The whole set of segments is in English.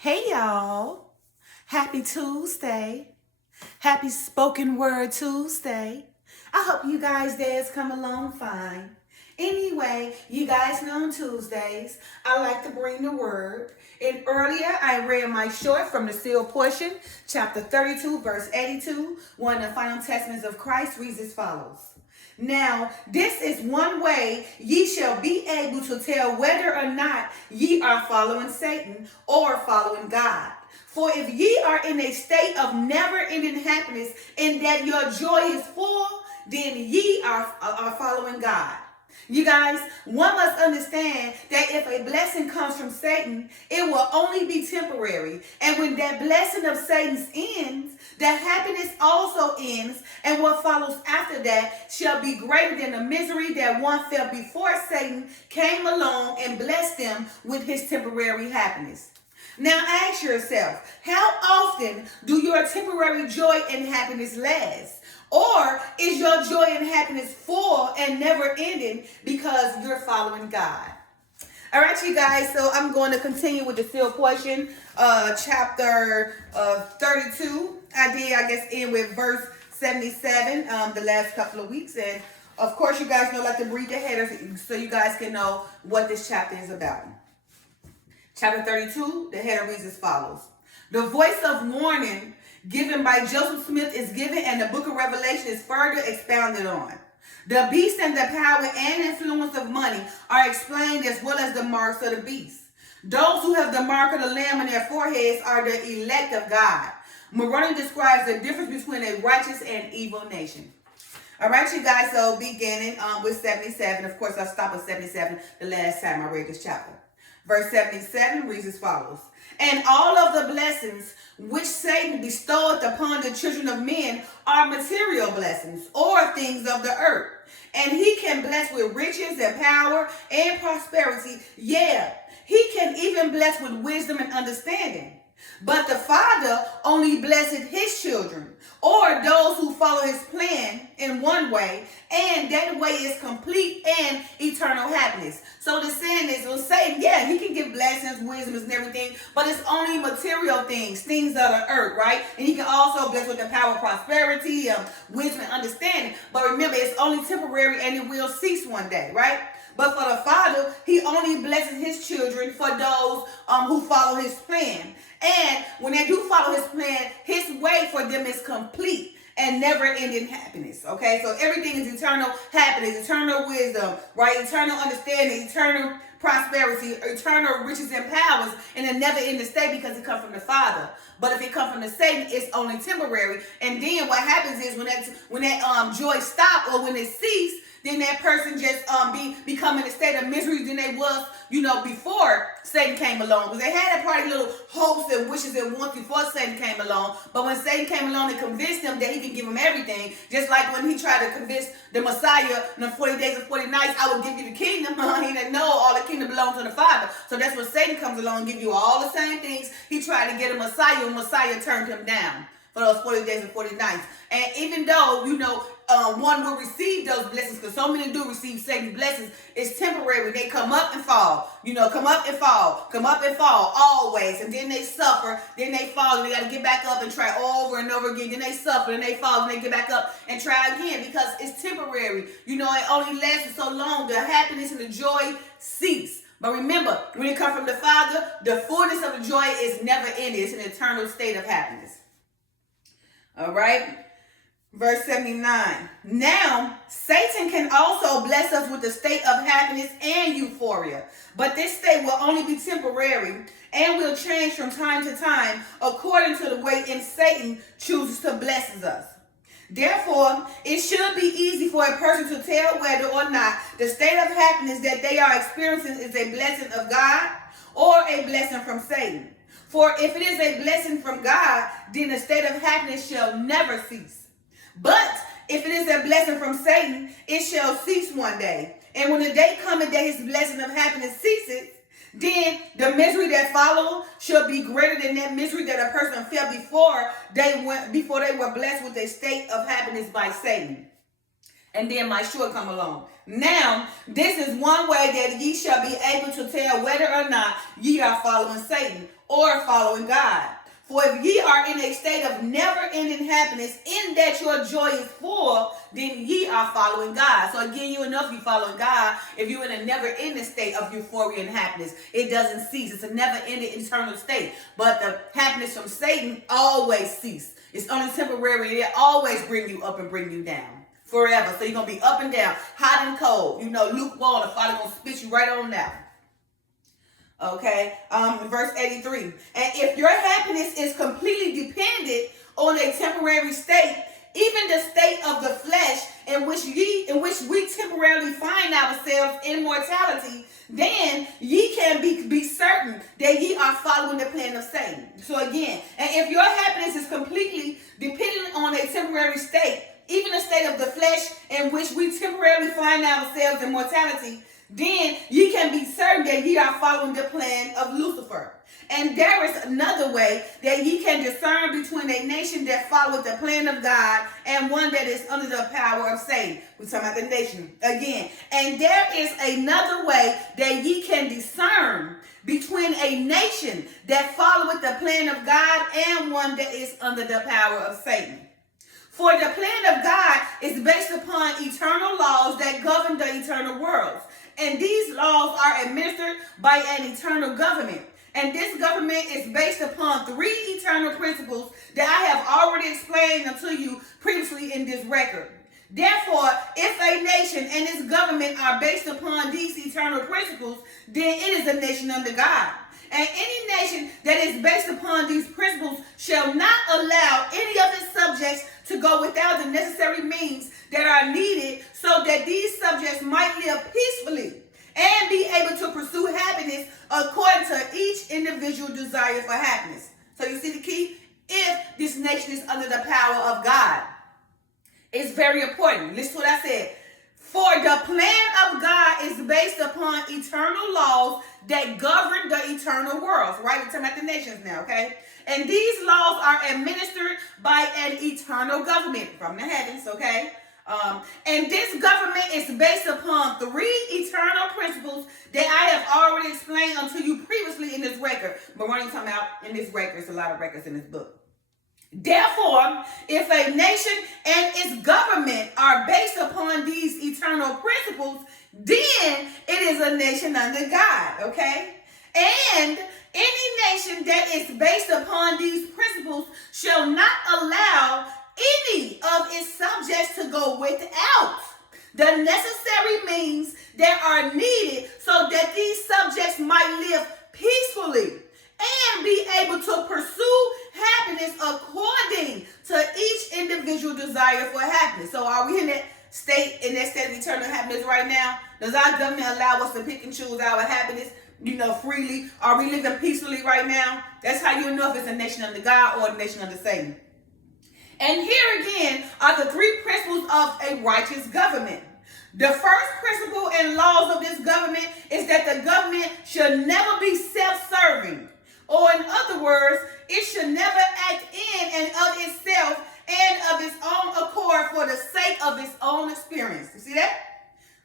Hey y'all, happy Tuesday. Happy spoken word Tuesday. I hope you guys days come along fine. Anyway, you guys know on Tuesdays, I like to bring the word. And earlier I read my short from the sealed portion, chapter 32, verse 82. One of the final testaments of Christ reads as follows. Now, this is one way ye shall be able to tell whether or not ye are following Satan or following God. For if ye are in a state of never-ending happiness and that your joy is full, then ye are following God. You guys, one must understand that if a blessing comes from Satan, it will only be temporary. And when that blessing of Satan's ends, the happiness also ends, and what follows after that shall be greater than the misery that one felt before Satan came along and blessed them with his temporary happiness. Now ask yourself, how often do your temporary joy and happiness last? Or is your joy and happiness full and never ending because you're following God? All right, you guys, so I'm going to continue with the sealed portion, chapter 32. I guess, end with verse 77 the last couple of weeks. And, of course, you guys know I like to read the headers so you guys can know what this chapter is about. Chapter 32, the header reads as follows. The voice of warning given by Joseph Smith is given, and the book of Revelation is further expounded on. The beast and the power and influence of money are explained, as well as the marks of the beast. Those who have the mark of the Lamb on their foreheads are the elect of God. Moroni describes the difference between a righteous and evil nation. All right, you guys, so beginning with 77. Of course, I'll stop at 77 the last time I read this chapter. Verse 77 reads as follows. And all of the blessings which Satan bestoweth upon the children of men are material blessings, or things of the earth. And he can bless with riches and power and prosperity. Yeah, he can even bless with wisdom and understanding. But the Father only blessed his children, or those who follow his plan in one way, and that way is complete and eternal happiness. So the saying is, well, Satan, yeah, he can give blessings, wisdom, and everything, but it's only material things, things of the earth, right? And he can also bless with the power of prosperity, wisdom, and understanding. But remember, it's only temporary and it will cease one day, right? But for the Father, he only blesses his children for those who follow his plan. And when they do follow his plan, his way for them is complete and never-ending happiness, okay? So everything is eternal happiness, eternal wisdom, right? Eternal understanding, eternal prosperity, eternal riches and powers in a never-ending state because it comes from the Father. But if it comes from the Satan, it's only temporary. And then what happens is when that joy stops or when it ceases, then that person just become in a state of misery than they was, before Satan came along. Because they had probably little hopes and wishes and wants before Satan came along. But when Satan came along and convinced them that he can give them everything, just like when he tried to convince the Messiah in the 40 days and 40 nights, I will give you the kingdom. He didn't know all the kingdom belongs to the Father. So that's when Satan comes along and give you all the same things. He tried to get a Messiah, and Messiah turned him down for those 40 days and 40 nights. And even though, one will receive those blessings, because so many do receive Satan's blessings, it's temporary. They come up and fall, come up and fall, always. And then they suffer, then they fall, and they got to get back up and try over and over again. Then they suffer, and they fall, and they get back up and try again, because it's temporary. It only lasts for so long. The happiness and the joy cease. But remember, when it comes from the Father, the fullness of the joy is never ending. It's an eternal state of happiness. All right. Verse 79. Now, Satan can also bless us with a state of happiness and euphoria. But this state will only be temporary and will change from time to time according to the way in Satan chooses to bless us. Therefore, it should be easy for a person to tell whether or not the state of happiness that they are experiencing is a blessing of God or a blessing from Satan. For if it is a blessing from God, then the state of happiness shall never cease. But if it is a blessing from Satan, it shall cease one day. And when the day cometh that his blessing of happiness ceases, then the misery that follows shall be greater than that misery that a person felt before they were blessed with a state of happiness by Satan. and then might sure come along. Now, this is one way that ye shall be able to tell whether or not ye are following Satan or following God. For if ye are in a state of never-ending happiness, in that your joy is full, then ye are following God. So again, you know if you're following God, if you're in a never-ending state of euphoria and happiness, it doesn't cease. It's a never-ending eternal state. But the happiness from Satan always cease. It's only temporary. It always bring you up and bring you down forever. So you're going to be up and down, hot and cold. You know, lukewarm. The Father going to spit you right on down. Okay, verse 83. And if your happiness is completely dependent on a temporary state, even the state of the flesh in which we temporarily find ourselves in mortality, then ye can be certain that ye are following the plan of Satan. So again, and if your happiness is completely dependent on a temporary state, even the state of the flesh in which we temporarily find ourselves in mortality, then ye can be certain that ye are following the plan of Lucifer. And there is another way that ye can discern between a nation that followeth the plan of God and one that is under the power of Satan. We're talking about the nation again. And there is another way that ye can discern between a nation that followeth the plan of God and one that is under the power of Satan. For the plan of God is based upon eternal laws that govern the eternal worlds. And these laws are administered by an eternal government. And this government is based upon three eternal principles that I have already explained unto you previously in this record. Therefore, if a nation and its government are based upon these eternal principles, then it is a nation under God. And any nation that is based upon these principles shall not allow any of its subjects to go without the necessary means that are needed so that these subjects might live peacefully and be able to pursue happiness according to each individual desire for happiness. So you see the key? If this nation is under the power of God, it's very important. Listen to what I said. For the plan of God is based upon eternal laws that govern the eternal worlds. Right? We're talking about the nations now, okay? And these laws are administered by an eternal government from the heavens, okay? And this government is based upon three eternal principles that I have already explained unto you previously in this record. But we're only talking about in this record. There's a lot of records in this book. Therefore, if a nation and its government are based upon these eternal principles, then it is a nation under God, okay? And any nation that is based upon these principles shall not allow any of its subjects to go without the necessary means that are needed so that these subjects might live peacefully and be able to pursue happiness according to each individual desire for happiness. So are we in that state of eternal happiness right now? Does our government allow us to pick and choose our happiness, freely? Are we living peacefully right now? That's how you know if it's a nation under God or a nation under Satan. And here again are the three principles of a righteous government. The first principle and laws of this government is that the government should never be self-serving. Or in other words, it should never act in and of itself and of its own accord for the sake of its own experience. You see that?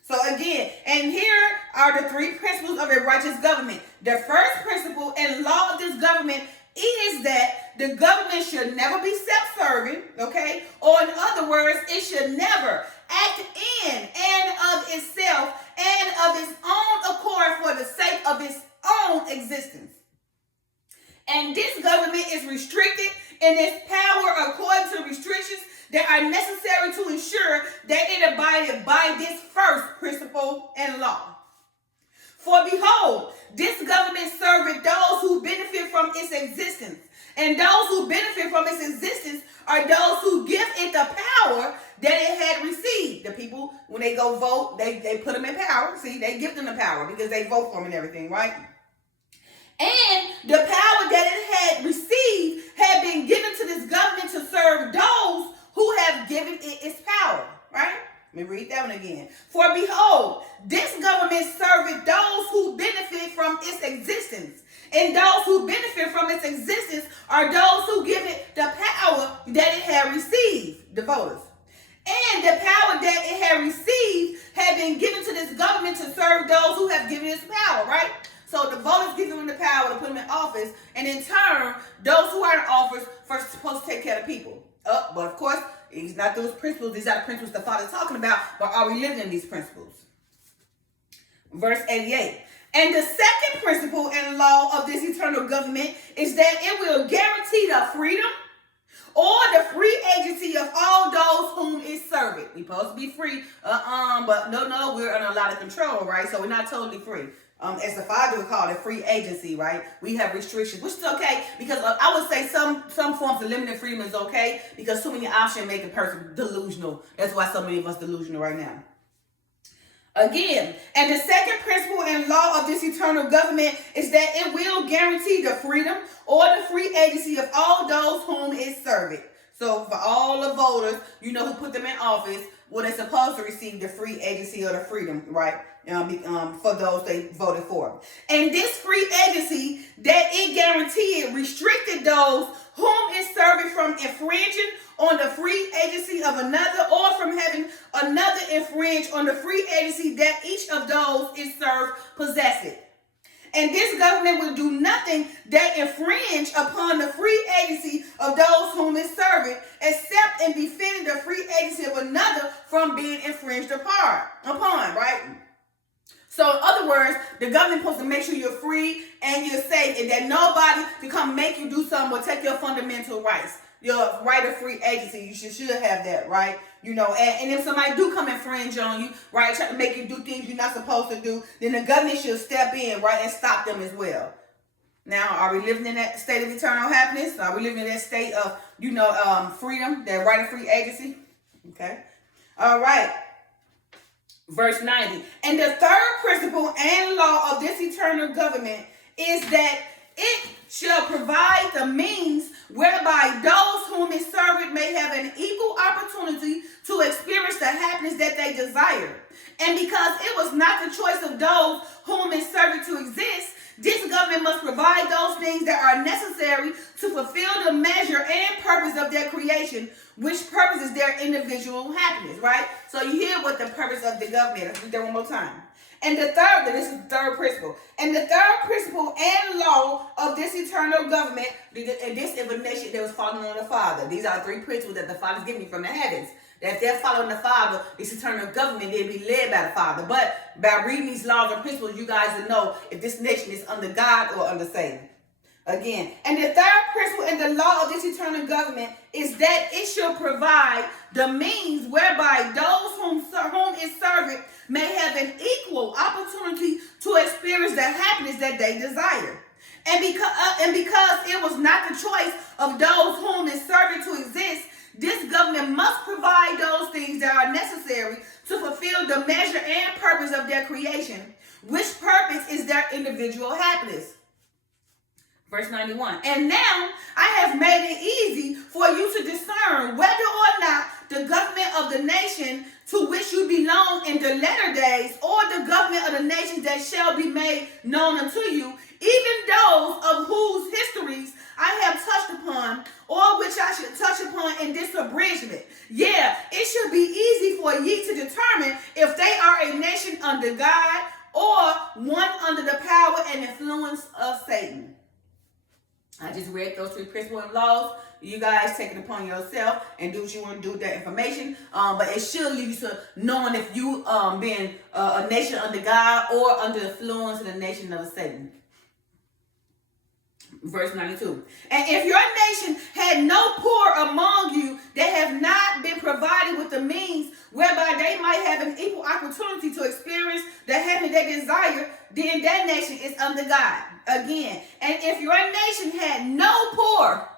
So again, and here are the three principles of a righteous government. The first principle and law of this government is that the government should never be self-serving, okay? Or in other words, it should never act in and of itself and of its own accord for the sake of its own existence. And this government is restricted in its power according to restrictions that are necessary to ensure that it abided by this first principle and law. For behold, this government serveth those who benefit from its existence. And those who benefit from its existence are those who give it the power that it had received. The people, when they go vote, they put them in power. See, they give them the power because they vote for them and everything, right? And the power that it had received had been given to this government to serve those who have given it its power, right? Let me read that one again. For behold, this government serveth those who benefit from its existence. And those who benefit from its existence are those who give it the power that it had received, the voters. And the power that it had received had been given to this government to serve those who have given this power, right? So the voters give them the power to put them in office, and in turn, those who are in office first supposed to take care of people. But of course, it's not those principles. These are the principles the Father's talking about, but are we living in these principles? Verse 88. And the second principle and law of this eternal government is that it will guarantee the freedom or the free agency of all those whom it serveth. We're supposed to be free, but no, we're under a lot of control, right? So we're not totally free. As the Father would call it, free agency, right? We have restrictions, which is okay, because I would say some forms of limited freedom is okay, because too many options make a person delusional. That's why so many of us delusional right now. Again, and the second principle and law of this eternal government is that it will guarantee the freedom or the free agency of all those whom it serveth. So for all the voters, who put them in office, well, they're supposed to receive the free agency or the freedom, right? For those they voted for. And this free agency that it guaranteed restricted those whom it served from infringing on the free agency of another, or from having another infringe on the free agency that each of those it served possessed. And this government will do nothing that infringe upon the free agency of those whom it serveth, except in defending the free agency of another from being infringed upon, right? So in other words, the government is supposed to make sure you're free and you're safe, and that nobody can come make you do something or take your fundamental rights. Your right of free agency, you should have that, right? And if somebody do come infringe on you, right, try to make you do things you're not supposed to do, then the government should step in, right, and stop them as well. Now, are we living in that state of eternal happiness? Are we living in that state of, freedom, that right of free agency? Okay. All right. Verse 90. And the third principle and law of this eternal government is that it shall provide the means whereby those whom it serveth may have an equal opportunity to experience the happiness that they desire. And because it was not the choice of those whom it serveth to exist, this government must provide those things that are necessary to fulfill the measure and purpose of their creation, which purpose is their individual happiness, right? So you hear what the purpose of the government is. Let's read that one more time. And this is the third principle. And the third principle and law of this eternal government, and this is a nation that was following on the Father. These are three principles that the Father is giving you from the heavens. That if they're following the Father, this eternal government, they'll be led by the Father. But by reading these laws and principles, you guys will know if this nation is under God or under Satan. Again, and the third principle in the law of this eternal government is that it shall provide the means whereby those whom it serveth may have an equal opportunity to experience the happiness that they desire. And because it was not the choice of those whom it serveth to exist, this government must provide those things that are necessary to fulfill the measure and purpose of their creation, which purpose is their individual happiness. Verse 91. And now I have made it easy for you to discern whether or not the government of the nation to which you belong in the latter days, or the government of the nations that shall be made known unto you, even those of whose histories I have touched upon, or which I should touch upon in this abridgment. Yeah, it should be easy for ye to determine if they are a nation under God or one under the power and influence of Satan. I just read those three principles and laws. You guys take it upon yourself and do what you want to do with that information. But it should lead you to knowing if you being a nation under God or under the influence of the nation of Satan. Verse 92. And if your nation had no poor among you that have not been provided with the means whereby they might have an equal opportunity to experience the happiness they desire, then that nation is under God. Again, and if your nation had no poor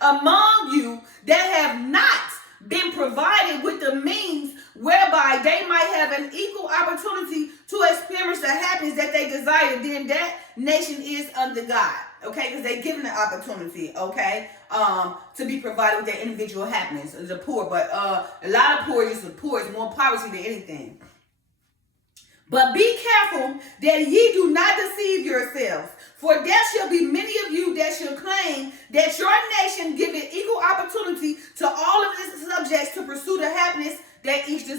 among you that have not been provided with the means whereby they might have an equal opportunity to experience the happiness that they desire, then that nation is under God. Okay, because they're given the opportunity, okay, to be provided with their individual happiness. The poor, but a lot of poor is more poverty than anything. But be careful that ye do not deceive yourselves, for there shall be many of you that shall claim that your nation giveth equal opportunity to all of its subjects to pursue the happiness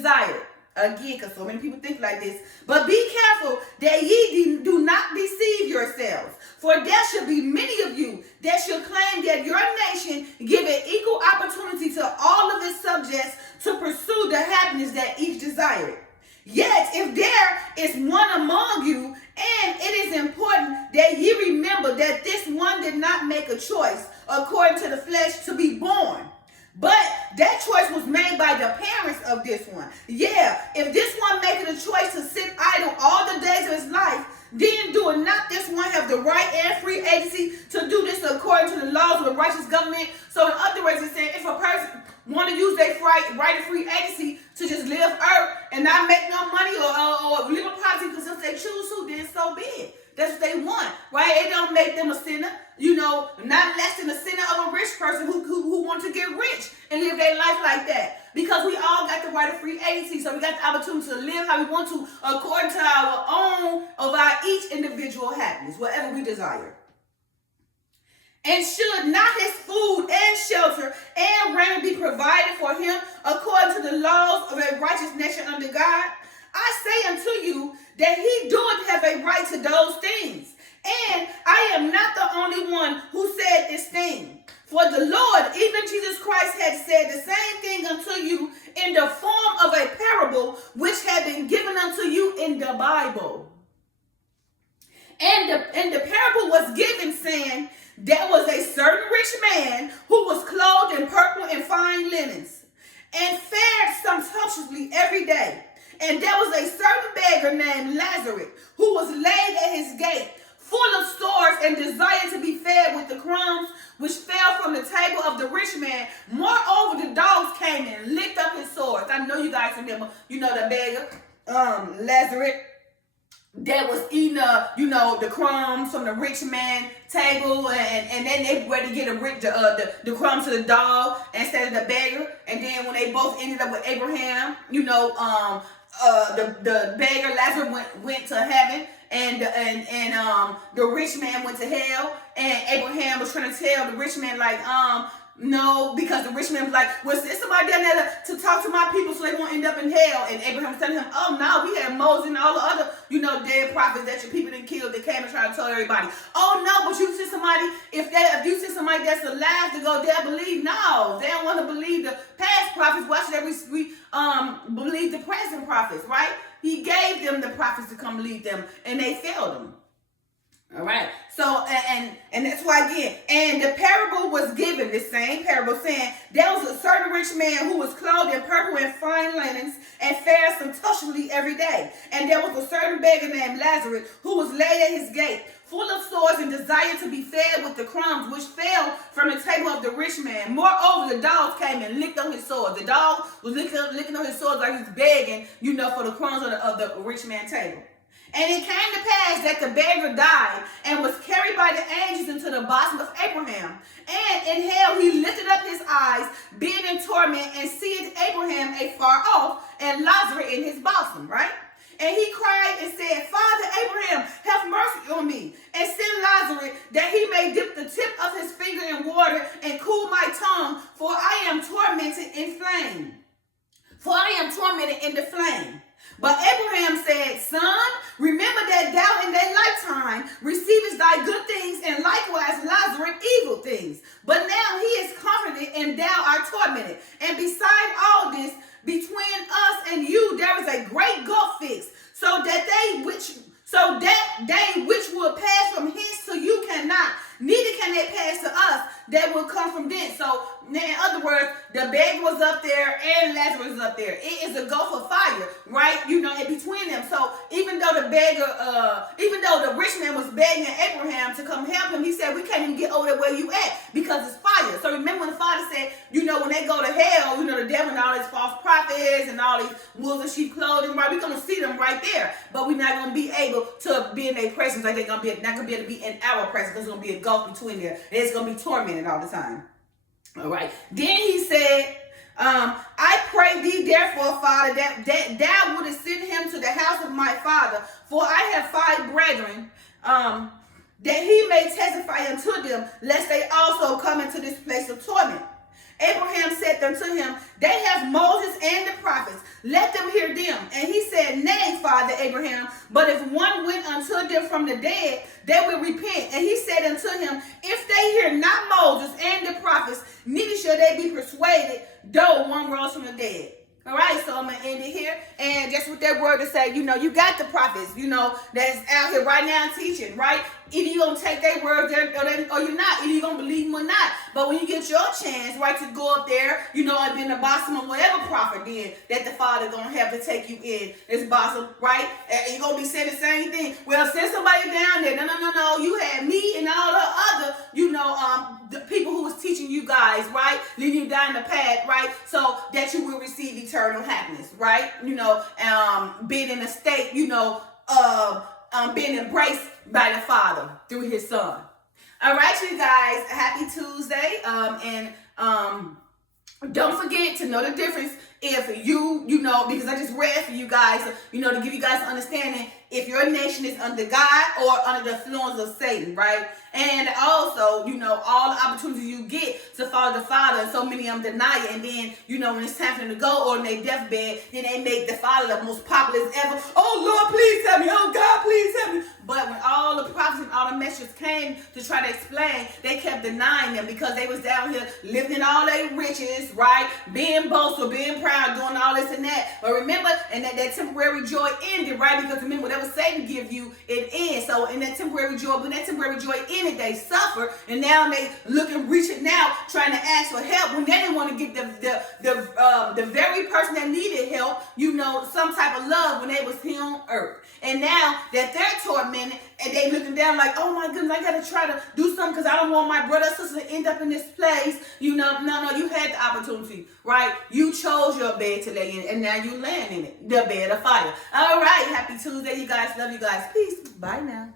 desired. Again, because so many people think like this. But be careful that ye do not deceive yourselves. For there shall be many of you that shall claim that your nation give an equal opportunity to all of its subjects to pursue the happiness that each desired. Yet, if there is one among you, and it is important that ye remember that this one did not make a choice according to the flesh to be born, but that choice was made by the parents of this one. Yeah, if this one making a choice to sit idle all the days of his life, then do it not this one have the right and free agency to do this according to the laws of the righteous government? So in other words, it's saying if a person want to use their right and free agency to just live earth and not make no money or live a poverty, because if they choose to, then so be it. That's what they want, right? It don't make them a sinner, not less than a sinner of a rich person who want to get rich and live their life like that. Because we all got the right of free agency, so we got the opportunity to live how we want to according to our own of our each individual happiness, whatever we desire. And should not his food and shelter and raiment be provided for him according to the laws of a righteous nation under God? I say unto you that he doeth have a right to those things. And I am not the only one who said this thing. For the Lord, even Jesus Christ, had said the same thing unto you in the form of a parable which had been given unto you in the Bible. And the parable was given, saying, there was a certain rich man who was clothed in purple and fine linens, and fared sumptuously every day. And there was a certain beggar named Lazarus, who was laid at his gate, full of stores, and desired to be fed with the crumbs which fell from the table of the rich man. Moreover, the dogs came and licked up his sores. I know you guys remember, the beggar, Lazarus, that was eating the crumbs from the rich man table, and then they were to get the crumbs to the dog instead of the beggar. And then when they both ended up with Abraham, the beggar Lazarus went to heaven, and the rich man went to hell. And Abraham was trying to tell the rich man no, because the rich man was like, well, is somebody down there to talk to my people so they won't end up in hell? And Abraham was telling him, oh, no, we had Moses and all the other, dead prophets that your people didn't kill that came and tried to tell everybody. Oh, no, but you see somebody, if you see somebody that's alive to go there, believe. No, they don't want to believe the past prophets. Why should we believe the present prophets, right? He gave them the prophets to come lead them, and they failed them. All right. So, and that's why, again, and the parable was given, this same parable, saying, there was a certain rich man who was clothed in purple and fine linens and fared sumptuously every day. And there was a certain beggar named Lazarus who was laid at his gate, full of sores, and desired to be fed with the crumbs which fell from the table of the rich man. Moreover, the dogs came and licked on his sores. The dog was licking on his sores like he was begging, for the crumbs of the rich man's table. And it came to pass that the beggar died and was carried by the angels into the bosom of Abraham. And in hell he lifted up his eyes, being in torment, and seeth Abraham afar off, and Lazarus in his bosom, right? And he cried and said, Father Abraham, have mercy on me, and send Lazarus, that he may dip the tip of his finger in water and cool my tongue, for I am tormented in flame. For I am tormented in the flame. But Abraham said, Son, remember that thou in thy lifetime receivest thy good things, and likewise Lazarus evil things. But now he is comforted, and thou art tormented. And beside all this, between us and you there is a great gulf fixed, so that they which will pass from hence to you cannot, neither can they pass to us that will come from thence. So, in other words, the beggar was up there and Lazarus was up there. It is a gulf of fire, right? In between them. So even though the rich man was begging Abraham to come help him, he said, we can't even get over there where you at because it's fire. So remember when the Father said, when they go to hell, the devil and all these false prophets and all these wolves and sheep clothing, right? We're going to see them right there, but we're not going to be able to be in their presence like they're not going to be able to be in our presence. There's going to be a gulf between there. It's going to be tormented all the time. All right. Then he said, I pray thee therefore, Father, that thou wouldest send him to the house of my father, for I have 5 brethren, that he may testify unto them, lest they also come into this place of torment. Abraham said unto him, they have Moses and the prophets. Let them hear them. And he said, Nay, Father Abraham, but if one went unto them from the dead, they will repent. And he said unto him, if they hear not Moses and the prophets, neither shall they be persuaded, though one rose from the dead. All right, so I'm going to end it here. And just with that word to say, you got the prophets, that's out here right now teaching, right? Either you're going to take their words or you're not. Either you're going to believe them or not. But when you get your chance, right, to go up there, and then the bosom of whatever prophet then that the Father going to have to take you in, this bosom, right? And you're going to be saying the same thing. Well, send somebody down there. No. You had me and all the other, the people who was teaching you guys, right? Leading you down the path, right? So that you will receive eternal happiness, right? Being in a state, being embraced by the Father through his Son. All right, you guys, happy Tuesday. Don't forget to know the difference if because I just read for you guys, to give you guys an understanding if your nation is under God or under the influence of Satan, right? And also, all the opportunities you get to follow the Father, and so many of them deny it. And then, when it's time for them to go or in their deathbed, then they make the Father the most popular ever. Oh, Lord, please help me. Oh, God, please help me. But when all the prophets and all the messages came to try to explain, they kept denying them because they was down here living in all their riches, right? Being boastful, being proud, doing all this and that. But remember, and that temporary joy ended, right? Because remember, whatever Satan give you, it ends. So in that temporary joy, when that temporary joy ended, they suffer, and now they looking, reaching out, trying to ask for help when they didn't want to get the very person that needed help, some type of love when they was here on earth. And now that they're tormented and they looking down like, oh my goodness, I got to try to do something because I don't want my brother or sister to end up in this place. No, you had the opportunity, right? You chose your bed to lay in, and now you laying in it, the bed of fire. All right, happy Tuesday, you guys. Love you guys. Peace. Bye now.